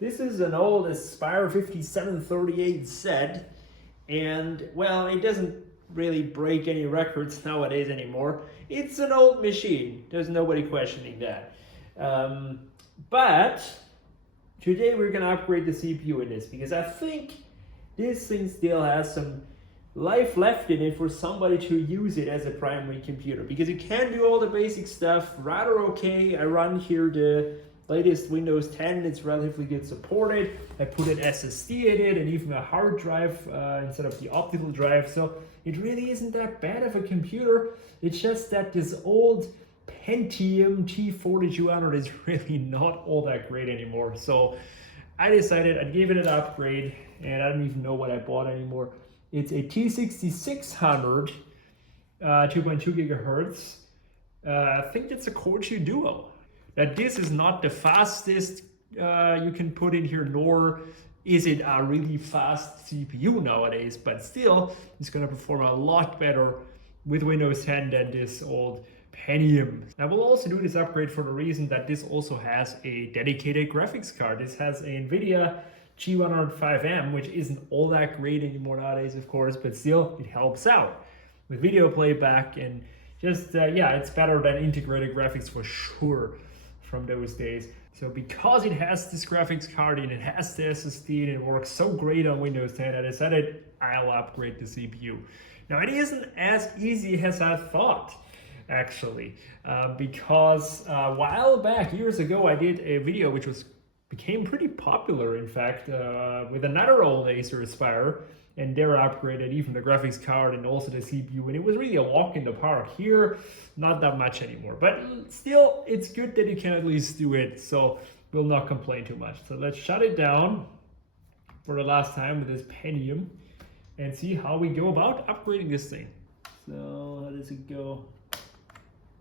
This is an old Aspire 5738 set, and well, it doesn't really break any records nowadays anymore. It's an old machine, there's nobody questioning that. But today we're gonna upgrade the CPU in this because I think this thing still has some life left in it for somebody to use it as a primary computer, because it can do all the basic stuff rather okay. I run here the latest Windows 10, it's relatively good supported. I put an SSD in it and even a hard drive instead of the optical drive, so it really isn't that bad of a computer. It's just that this old Pentium T4200 is really not all that great anymore. So I decided I'd give it an upgrade, and I don't even know what I bought anymore. It's a T6600, 2.2 gigahertz. I think it's a Core 2 Duo. That this is not the fastest you can put in here, nor is it a really fast CPU nowadays, but still it's going to perform a lot better with Windows 10 than this old Pentium. Now we'll also do this upgrade for the reason that this also has a dedicated graphics card. This has a NVIDIA G105M, which isn't all that great anymore nowadays, of course, but still it helps out with video playback, and just yeah, it's better than integrated graphics for sure from those days. So because it has this graphics card and it has the SSD and it works so great on Windows 10, I decided I'll upgrade the CPU. Now it isn't as easy as I thought, actually, because a while back, years ago, I did a video which became pretty popular, in fact, with another old Acer Aspire, and there I upgraded even the graphics card and also the CPU, and it was really a walk in the park. Here, not that much anymore, but still, it's good that you can at least do it, so we'll not complain too much. So let's shut it down for the last time with this Pentium and see how we go about upgrading this thing. So how does it go?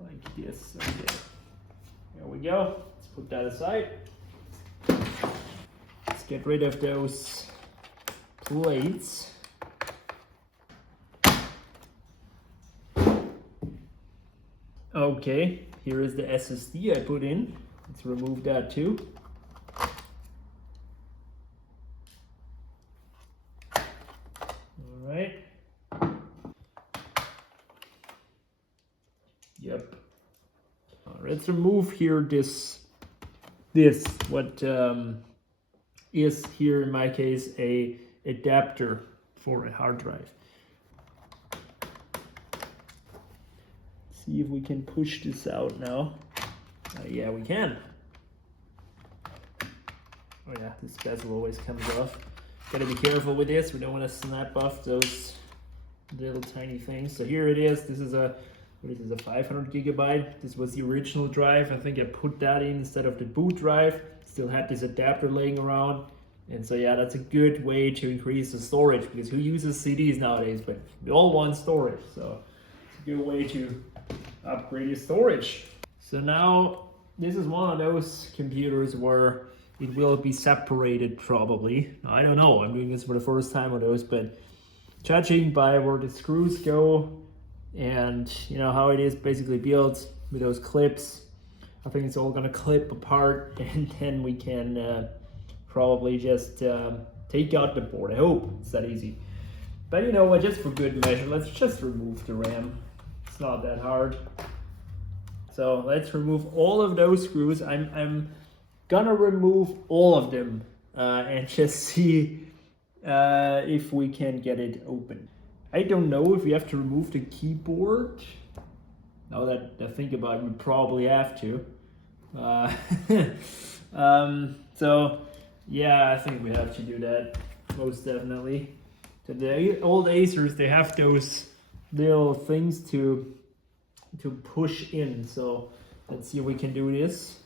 Like this. Okay. There we go. Let's put that aside. Let's get rid of those plates. Okay, here is the SSD I put in. Let's remove that too. All right. Yep. Let's remove here this what is here in my case a adapter for a hard drive. See if we can push this out now. Yeah, we can. Oh yeah, this bezel always comes off. Gotta be careful with this. We don't want to snap off those little tiny things. So here it is. This is a 500 gigabyte. This was the original drive. I think I put that in instead of the boot drive. Still had this adapter laying around. And so yeah, that's a good way to increase the storage, because who uses CDs nowadays? But we all want storage. So it's a good way to upgrade your storage. So now this is one of those computers where it will be separated probably. I don't know. I'm doing this for the first time on those, but judging by where the screws go, and you know how it is basically built with those clips, I think it's all gonna clip apart, and then we can probably just take out the board. I hope it's that easy. But you know what, just for good measure, let's just remove the RAM. It's not that hard. So let's remove all of those screws. I'm gonna remove all of them and just see if we can get it open. I don't know if we have to remove the keyboard. Now that I think about it, we probably have to. So yeah, I think we have to do that, most definitely. So the old Acers, they have those little things to push in. So let's see if we can do this.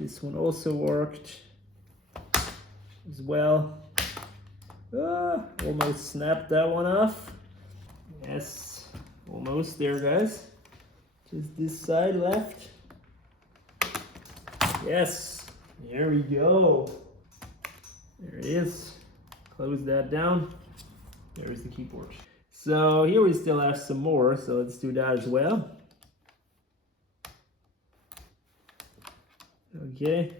This one also worked as well. Almost snapped that one off. Yes, almost there, guys. Just this side left. Yes, there we go. There it is. Close that down. There's the keyboard. So here we still have some more, so let's do that as well. Okay.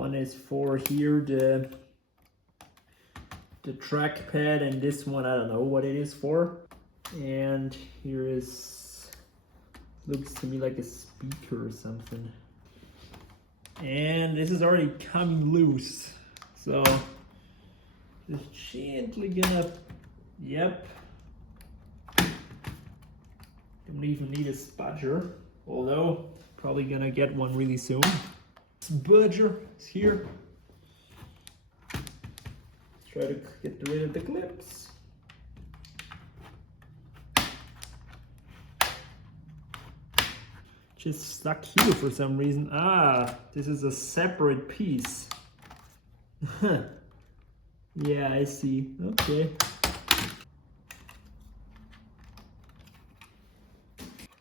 One is for here, the trackpad, and this one, I don't know what it is for. And here is, looks to me like a speaker or something. And this is already coming loose. So just gently gonna, yep. Don't even need a spudger, although probably gonna get one really soon. Spudger is here. Try to get rid of the clips. Just stuck here for some reason. Ah, this is a separate piece. Yeah, I see. Okay.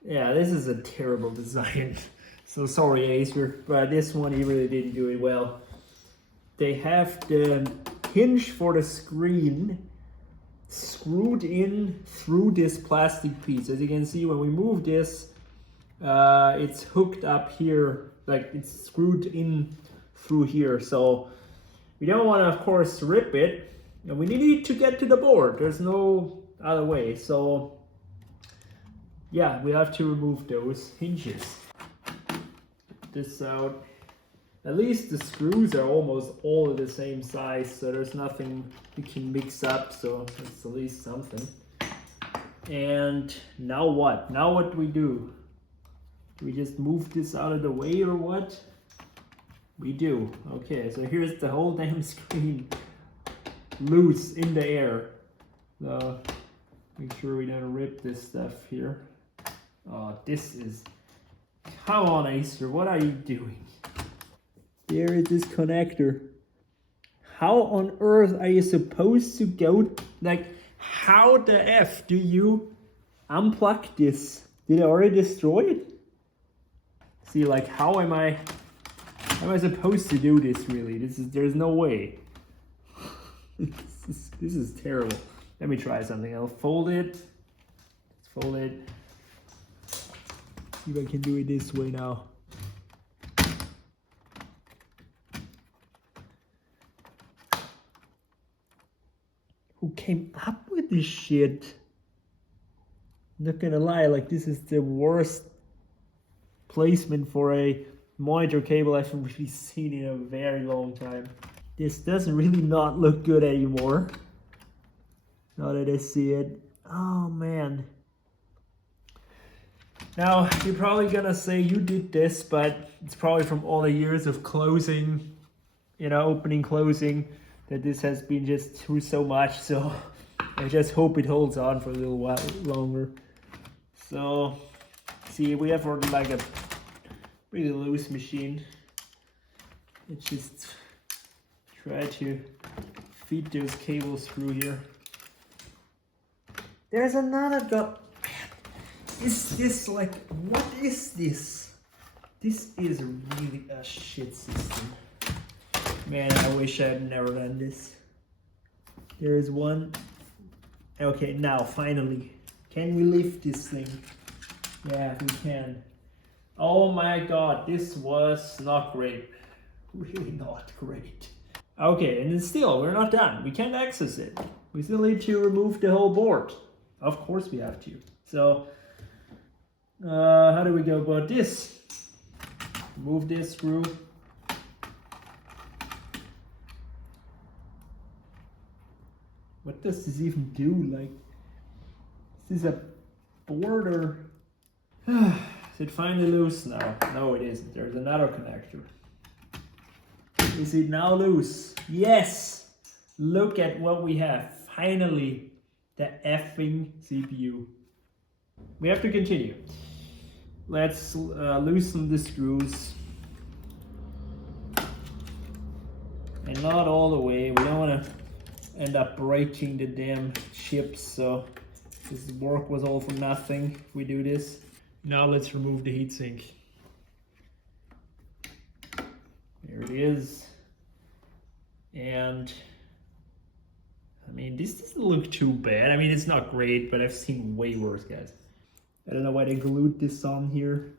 Yeah, this is a terrible design. So sorry, Acer, but this one he really didn't do it well. They have the hinge for the screen screwed in through this plastic piece. As you can see, when we move this, it's hooked up here, like it's screwed in through here. So we don't want to, of course, rip it, and we need to get to the board. There's no other way. So yeah, we have to remove those hinges. Get this out. At least the screws are almost all the same size, so there's nothing we can mix up, so it's at least something. And now what? Now what do we do? Do we just move this out of the way or what? We do. Okay, so here's the whole damn screen loose in the air. So make sure we don't rip this stuff here. Oh, this is... Come on, Acer, what are you doing? There is this connector. How on earth are you supposed to go? Like, how the F do you unplug this? Did I already destroy it? See, like, how am I supposed to do this really? There's no way. This is terrible. Let me try something. I'll fold it. Let's fold it. See if I can do it this way now. Who came up with this shit? I'm not gonna lie, like this is the worst placement for a monitor cable I've really seen in a very long time. This doesn't really not look good anymore. Now that I see it. Oh man. Now you're probably gonna say you did this, but it's probably from all the years of closing, you know, opening, closing, that this has been just through so much. So I just hope it holds on for a little while longer. So see, we have already like a really loose machine. Let's just try to feed those cables through here. There's another dot. Is this like, what is this? This is really a shit system. Man, I wish I had never done this. There is one. Okay, now finally. Can we lift this thing? Yeah, we can. Oh my god, this was not great. Really not great. Okay, and then still, we're not done. We can't access it. We still need to remove the whole board. Of course we have to. So, how do we go about this? Remove this screw. What does this even do? Like, is this a board or... Is it finally loose now? No, it isn't. There's another connector. Is it now loose? Yes! Look at what we have. Finally, the effing CPU. We have to continue. Let's loosen the screws. And not all the way. We don't want to end up breaking the damn chips, so this work was all for nothing if we do this. Now let's remove the heatsink. There it is. And I mean, this doesn't look too bad. I mean, it's not great, but I've seen way worse, guys. I don't know why they glued this on here.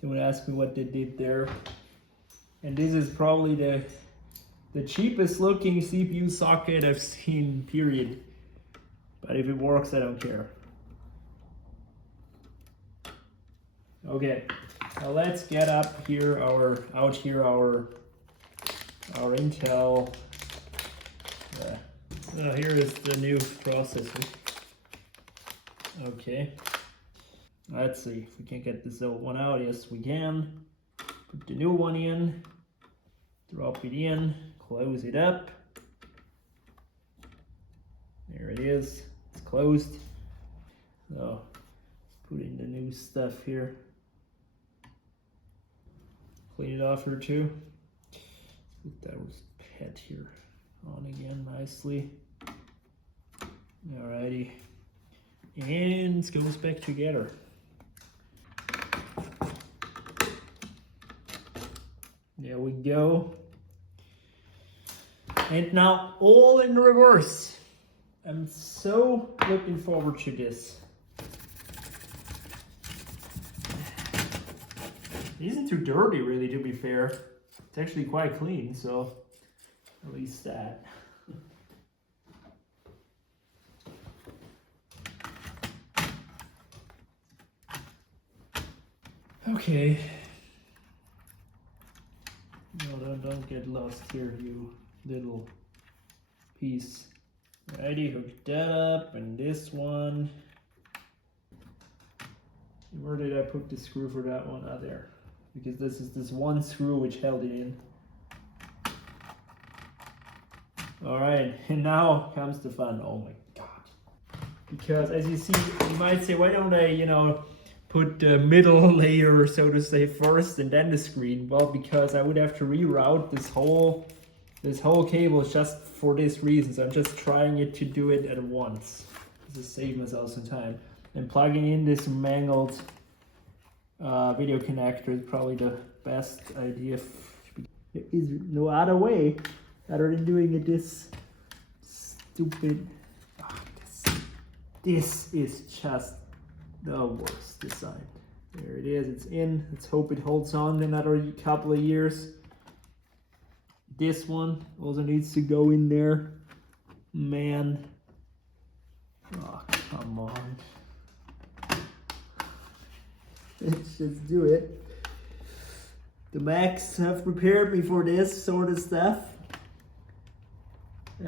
Don't ask me what they did there. And this is probably the cheapest looking CPU socket I've seen, period. But if it works, I don't care. Okay, now let's get up here our Intel. So here is the new processor. Okay, let's see if we can get this old one out. Yes, we can. Put the new one in, drop it in, close it up. There it is, it's closed. So, put in the new stuff here. Clean it off here too. Put that pad here on again nicely. Alrighty. And it goes back together. There we go. And now all in reverse. I'm so looking forward to this. It isn't too dirty really, to be fair. It's actually quite clean, so at least that. Okay. No, don't get lost here, you little piece. Alrighty, hook that up, and this one. Where did I put the screw for that one? Ah, there. Because this is this one screw which held it in. Alright, and now comes the fun. Oh my god. Because as you see, you might say, why don't I, put the middle layer, so to say, first and then the screen? Well, because I would have to reroute this whole cable just for this reason. So I'm just trying to do it at once. Just to save myself some time. And plugging in this mangled video connector is probably the best idea. There is no other way other than doing it this stupid. This is just the worst design. There it is, it's in. Let's hope it holds on another couple of years. This one also needs to go in there. Man. Oh, come on. Let's just do it. The Macs have prepared me for this sort of stuff.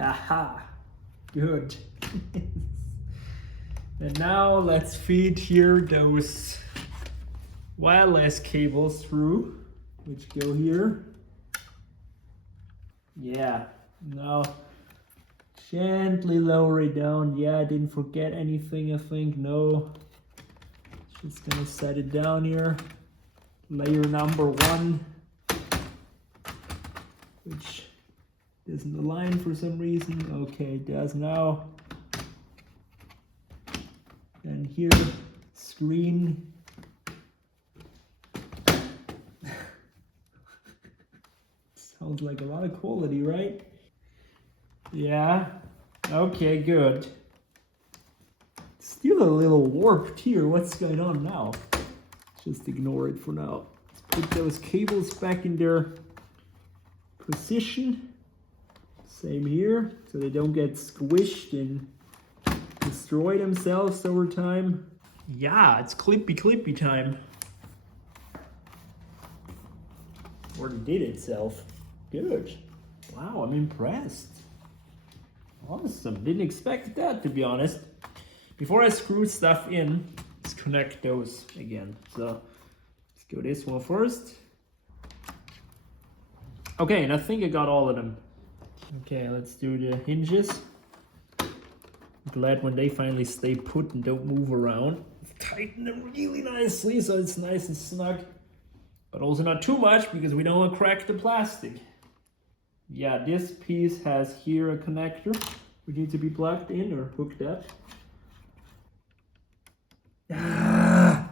Aha. Good. And now let's feed here those wireless cables through, which go here. Yeah, now gently lower it down. Yeah, I didn't forget anything, I think. No, just gonna set it down here. Layer number 1, which doesn't align for some reason. Okay, it does now. And here, screen. Sounds like a lot of quality, right? Yeah, okay, good. Still a little warped here. What's going on now? Just ignore it for now. Let's put those cables back in their position. Same here, so they don't get squished and destroy themselves over time. Yeah, it's clippy time. Or it did itself. Good. Wow, I'm impressed. Awesome. Didn't expect that, to be honest. Before I screw stuff in, let's connect those again. So let's go this one first. Okay, and I think I got all of them. Okay, let's do the hinges. I'm glad when they finally stay put and don't move around. Tighten them really nicely so it's nice and snug. But also not too much because we don't want to crack the plastic. Yeah, this piece has here a connector which needs to be plugged in or hooked up. Ah!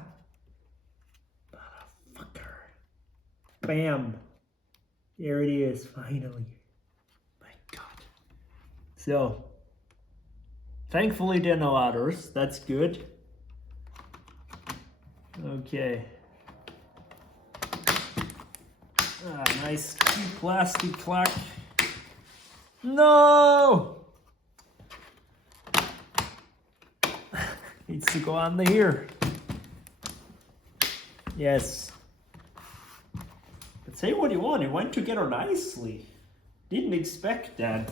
Motherfucker. Bam. There it is, finally. My God. So, thankfully there are no others. That's good. Okay. Ah, nice plastic clock. No! Needs to go on here. Yes. But say what you want, it went together nicely. Didn't expect that.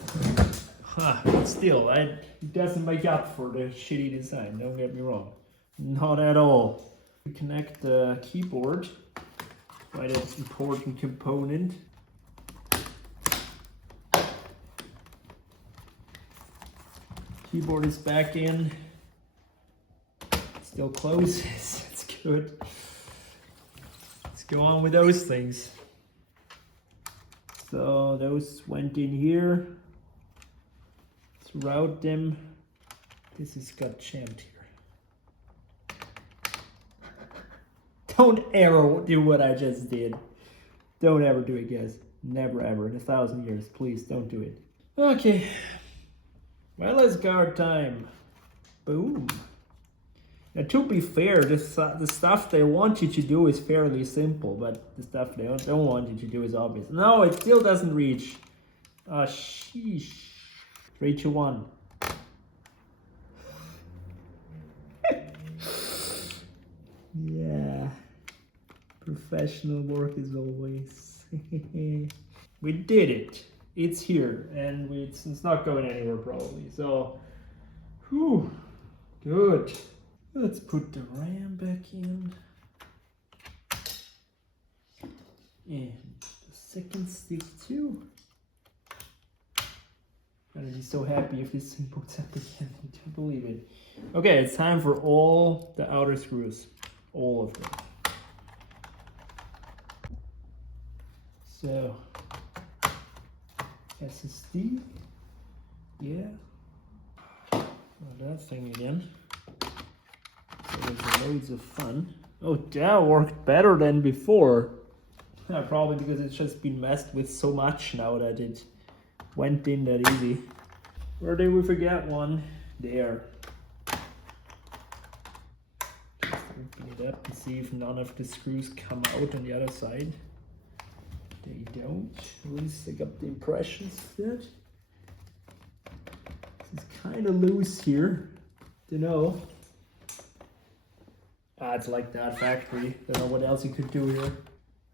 Huh, but still, it doesn't make up for the shitty design, don't get me wrong. Not at all. We connect the keyboard, quite an important component. Keyboard is back in. Still closes, that's good. Let's go on with those things. So those went in here. Let's route them. This has got jammed here. Don't ever do what I just did. Don't ever do it, guys. Never ever in 1,000 years. Please don't do it. Okay. Well, it's guard time. Boom. Now, to be fair, the stuff they want you to do is fairly simple, but the stuff they don't want you to do is obvious. No, it still doesn't reach. Oh, sheesh. 3, 2, 1. Yeah. Professional work as always. We did it. It's here, and it's not going anywhere probably. So, whew, good. Let's put the RAM back in. And the second stick too. I'm gonna be so happy if this thing boots up again. I can't believe it. Okay, it's time for all the outer screws. All of them. So, SSD. Yeah. Well, that thing again. So there's loads of fun. Oh, that worked better than before. Probably because it's just been messed with so much now that it went in that easy. Where did we forget one? There. Just open it up and see if none of the screws come out on the other side. They don't. At least I got the impressions that. It's kind of loose here. Don't know. Ah, it's like that factory. Don't know what else you could do here.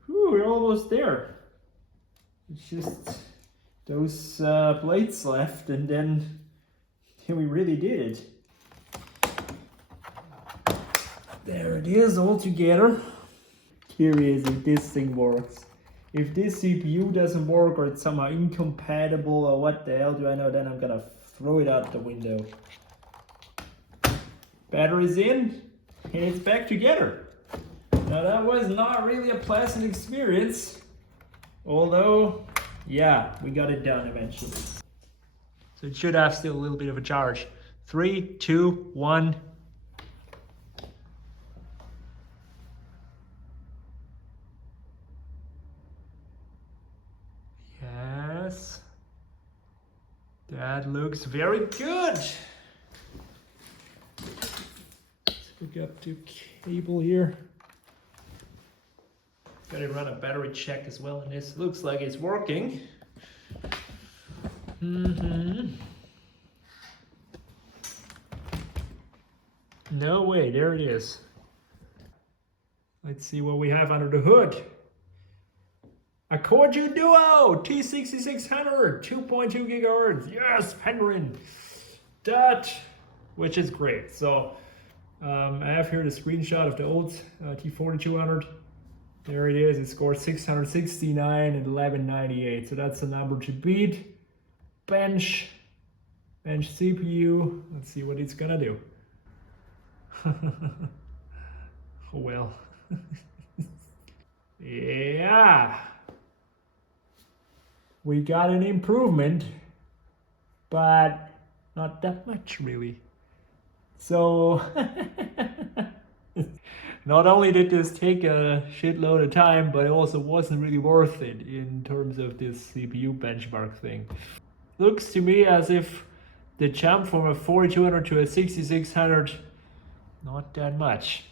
Whew, we're almost there. It's just those plates left, and then we really did it. There it is, all together. Curious if this thing works. If this CPU doesn't work or it's somehow incompatible or what the hell do I know, then I'm gonna throw it out the window. Battery's in, and it's back together. Now that was not really a pleasant experience, although, yeah, we got it done eventually. So it should have still a little bit of a charge. 3, 2, 1. Yes. That looks very good. Let's hook up to cable here. Gotta run a battery check as well, and this looks like it's working. No way, there it is. Let's see what we have under the hood. A Corju Duo T6600, 2.2 gigahertz. Yes, Penguin. That, which is great. So I have here the screenshot of the old T4200. There it is. It scored 669 and 1198. So that's a number to beat. Bench CPU. Let's see what it's gonna do. Oh well. Yeah. We got an improvement, but not that much really. So not only did this take a shitload of time, but it also wasn't really worth it in terms of this CPU benchmark thing. Looks to me as if the jump from a 4200 to a 6600, not that much.